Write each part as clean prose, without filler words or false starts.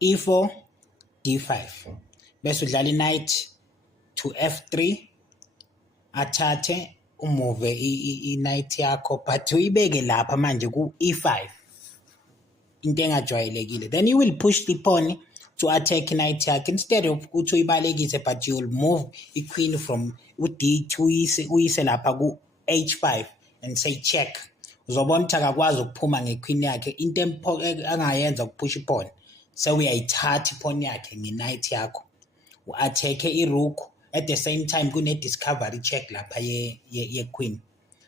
e4 d5 bese udlala knight to f3 athathe umove knight yakho but uyibeke lapha manje ku e5 into engajwayelekile. Then you will push the pawn to attack knight yakhe instead of ukuthi uyibalekise, but you will move queen from d2 uyise lapha ku h5 and say check. Uzobona ukuthi akakwazi ukuphuma ngequeen yakhe. Into angayenza ukuphusha ipawn, uyayithatha ipawn yakhe nge-knight yakho u-attack-e irook. At the same time kune-discovery check lapha ye-queen,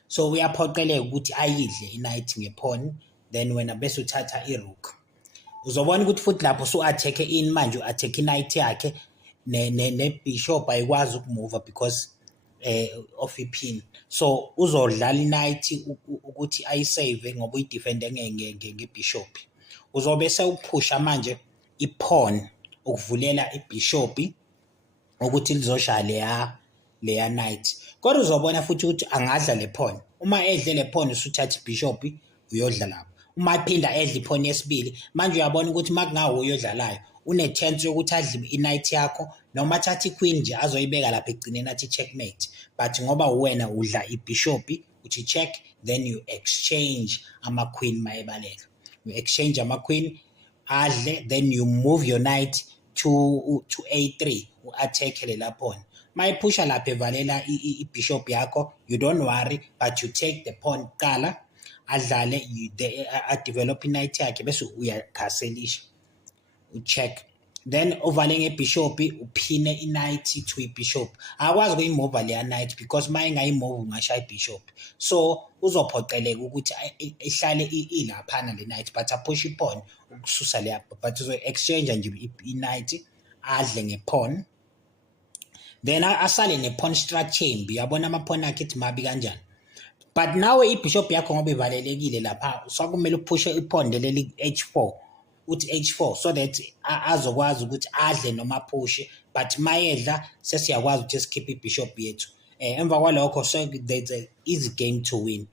so uyaphoqeleka ukuthi ayidle i-knight nge-pawn, then wena bese uthatha irook. Uzobona ukuthi futhi lapho su-attack-e in manje u-attack i-knight yakhe ne-bishop ayikwazi ukumuva because of ipin, so uzodlala i-knight ukuthi ayisave ngoba uyidefende ngebishop. Uzobe sewuphusha manje i-pawn ukuvulela ibishop ukuthi lizoshaya leya knight, kodwa uzobona futhi ukuthi angadla le pawn. Uma edle le pawn usuthatha ibishop uyodla lapha. Uma iphinda edla ipawn yesibili manje uyabona ukuthi makungawo uyodlalayo une chance yokuthi adle i-knight yakho noma athathe iqueen nje azoyibeka lapha egcineni athi checkmate, but ngoba wena udla ibishop uthi check, then you exchange ama-queen mayebaleka. You exchange ama-queen adle, then you move your knight to a3 u-attack lela pawn. Mayiphusha lapha evalela ibishop yakho, you don't worry, but you take the pawn kuqala adlale adevelop i-knight yakhe bese uyakhaselisha ucheck, then uvale ngebishop uphine i-knight to ibishop. Akwazi ukuyimova leya knight because mayingayimova ungashaya ibishop, so uzophoqeleka ukuthi ihlale ilaphana le knight but aphushe ipawn ukususa leya, but uzo-exchange nje i-knight adle nge-pawn, then asale ne-pawn structure embi. Yabona ama-pawn akhe ethi mabi kanjani, but nawe ibishop yakho ngoba ivalelekile lapha sokumele uphushe ipawn leli h4 uthi h4 so that azokwazi ukuthi adle noma aphushe, but mayedla sesiyakwazi ukuthi sikhiphe ibishop yethu. Emva kwalokho so there's an easy game to win.